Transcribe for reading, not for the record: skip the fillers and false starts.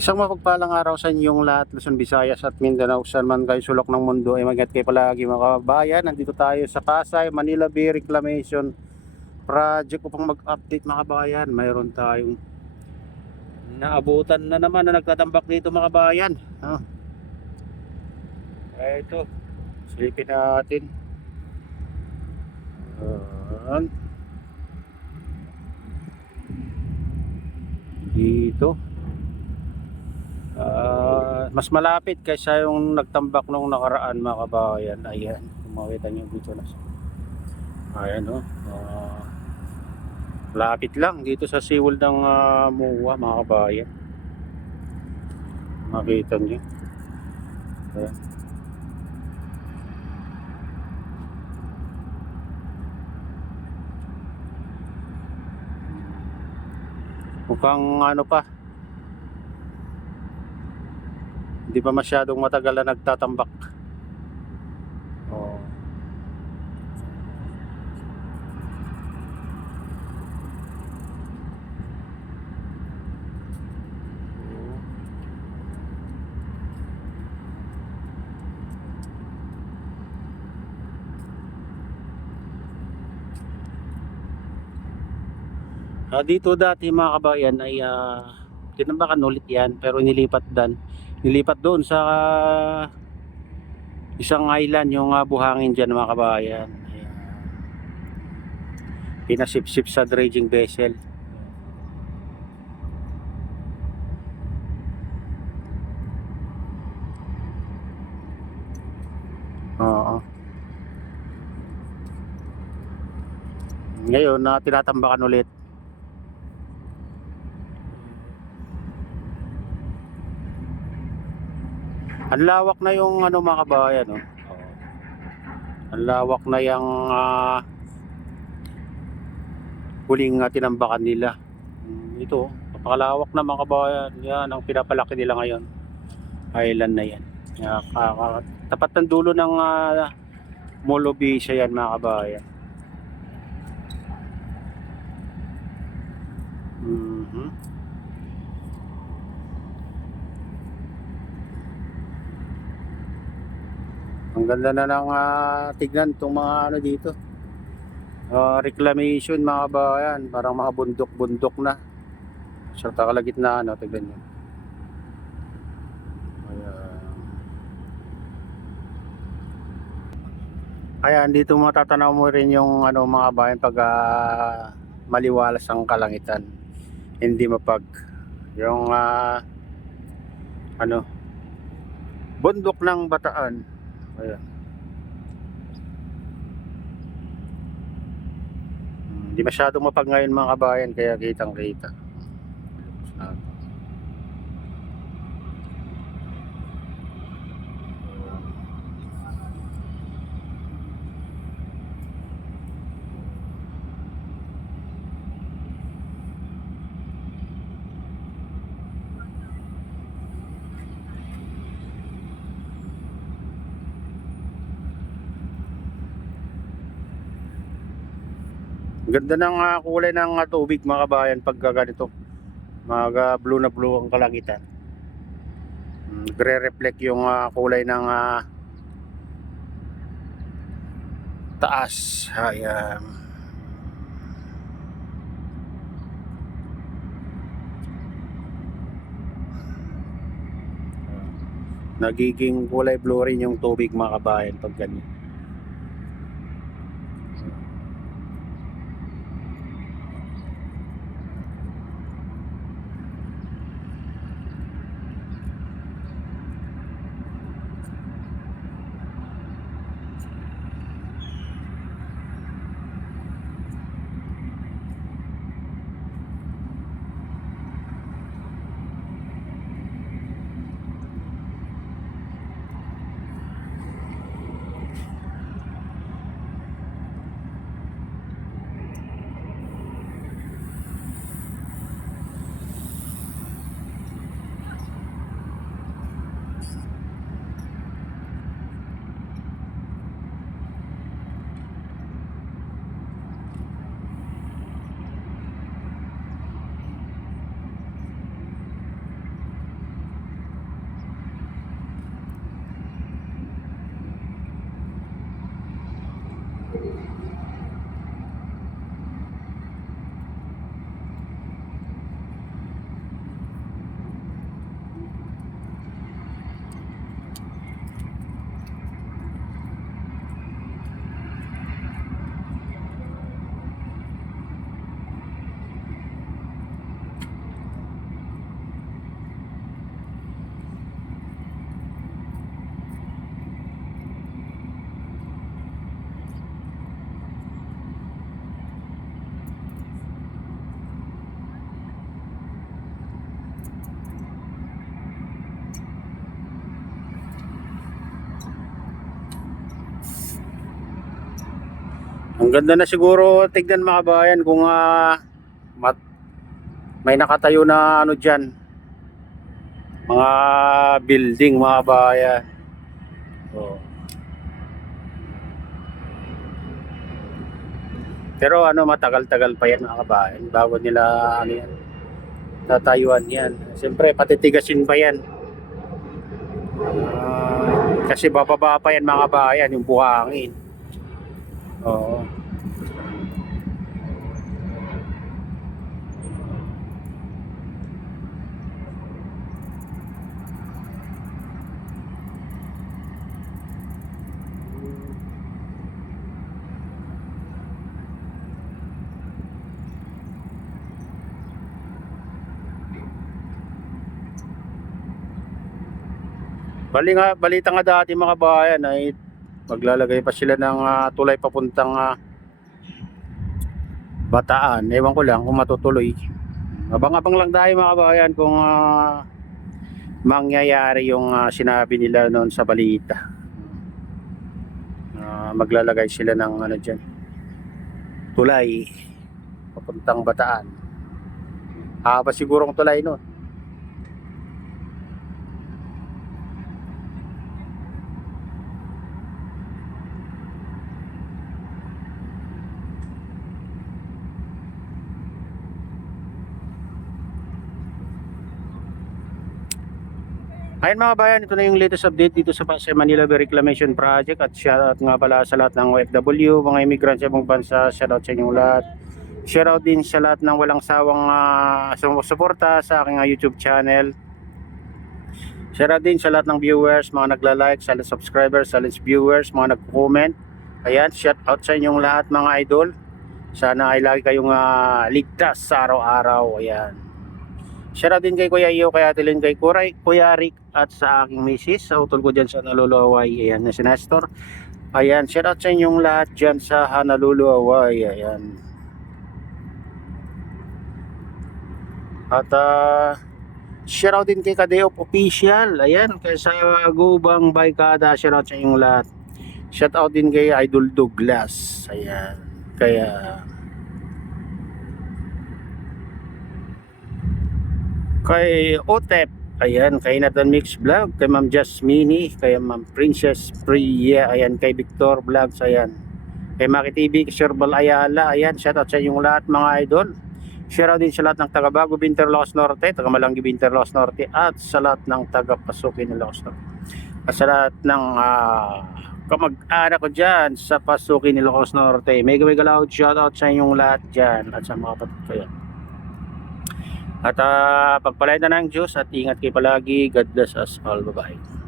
Isang mapagpalang araw sa inyong lahat, Luzon, Visayas at Mindanao, saan man kayo sulok ng mundo ay mag-ingat kayo palagi mga kababayan. Nandito tayo sa Pasay, Manila Bay Reclamation Project upang mag-update mga kababayan. Mayroon tayong naabutan na naman na nagtatambak dito mga kababayan. Ito, silipin natin. Dito. Mas malapit kaysa yung nagtambak nung nakaraan mga kabayan. Ayan, kung makita nyo dito na. Ayan o. Lapit lang dito sa siwol ng MUA mga kabayan. Makita nyo. Ayan. Mukhang ano pa, hindi pa masyadong matagal na nagtatambak. Dito dati mga kabayan ay tinambakan ulit yan, pero nilipat doon sa isang island yung buhangin dyan mga kabayan. Pinasipsip sa dredging vessel. Oo. Ngayon tinatambakan ulit. Ang lawak na yung ano mga kabayan, no? Ang lawak na yung huling tinambakan nila. Ito, napakalawak na mga kabayan. Yan ang pinapalaki nila ngayon. Island na yan. Tapat ng dulo ng Molobi siya yan mga kabayan. Ang ganda na ng tignan itong mga ano dito. Reclamation mga kabayan. Parang mga bundok-bundok na. Sa kalagitnaan, no? Tignan nyo. Ayan, dito matatanaw mo rin yung ano mga bayan pag maliwalas ang kalangitan. Hindi mapag yung ano bundok ng Bataan. Ayan. Hindi masyadong mapag ngayon mga kabayan, kaya kitang kita. Ganda ng kulay ng tubig mga kabayan pag ganito. Blue na blue ang kalangitan. Nagre-reflect yung kulay ng taas. Ayan. Nagiging kulay blue rin yung tubig mga kabayan pag ganito. Ang ganda na siguro tignan mga kabayan kung may nakatayo na ano dyan, mga building mga kabayan. Oh. Pero ano, matagal-tagal pa yan mga kabayan bago nila ano yan, tatayuan yan. Siyempre patitigasin pa yan. Kasi bababa pa yan mga kabayan, yung buhangin. Oo. Balita nga dati mga kabayan ay maglalagay pa sila ng tulay papuntang Bataan. Ewan ko lang kung matutuloy. Abang-abang lang tayo mga kabayan kung mangyayari yung sinabi nila noon sa balita. Maglalagay sila ng ano dyan, tulay papuntang Bataan. Haba sigurong tulay noon. Ayun mga bayan, ito na yung latest update dito sa Pasay Manila Bay Reclamation Project. At shoutout nga pala sa lahat ng OFW, mga immigrant sa ibang bansa. Shoutout sa inyong lahat. Shoutout din sa lahat ng walang sawang sumusuporta sa aking YouTube channel. Shoutout din sa lahat ng viewers, mga nagla-like, silent subscribers, silent viewers, mga nag-comment. Ayan, shoutout sa inyong lahat mga idol. Sana ay lagi kayong ligtas sa araw-araw. Ayan. Shoutout din kay Kuya Iyo, kay Ate Lynn, kay Kuya Rick, at sa aking misis. Sa utol ko dyan sa Naluluaway. Ayan, na si Nestor. Ayan, shoutout sa inyong lahat dyan sa Naluluaway. Ayan. At shoutout din kay Kadeop Official. Ayan, kay sa Gubang Baykada. Shoutout sa inyong lahat. Shoutout din kay Idol Douglas. Ayan. Kaya kay Otep, ayan, kay Nathan Mix Vlog, kay Ma'am Jasmine, kay Ma'am Princess Priya, ayan, kay Victor Vlogs, ayan, kay Maki TV, kay Sherbal Ayala, ayan, shoutout sa inyong lahat mga idol. Shoutout din sa lahat ng taga Bago Binterlocos Norte, taga Malanggi Binterlocos Norte, at sa lahat ng taga Pasukin Ilocos Norte, at sa lahat ng kamag-anak ko dyan sa Pasukin Ilocos Norte. Mega loud shoutout sa inyong lahat dyan at sa mga kapatid ko yan. At pagpalain na ng Diyos at ingat kayo palagi. God bless us all. Bye-bye.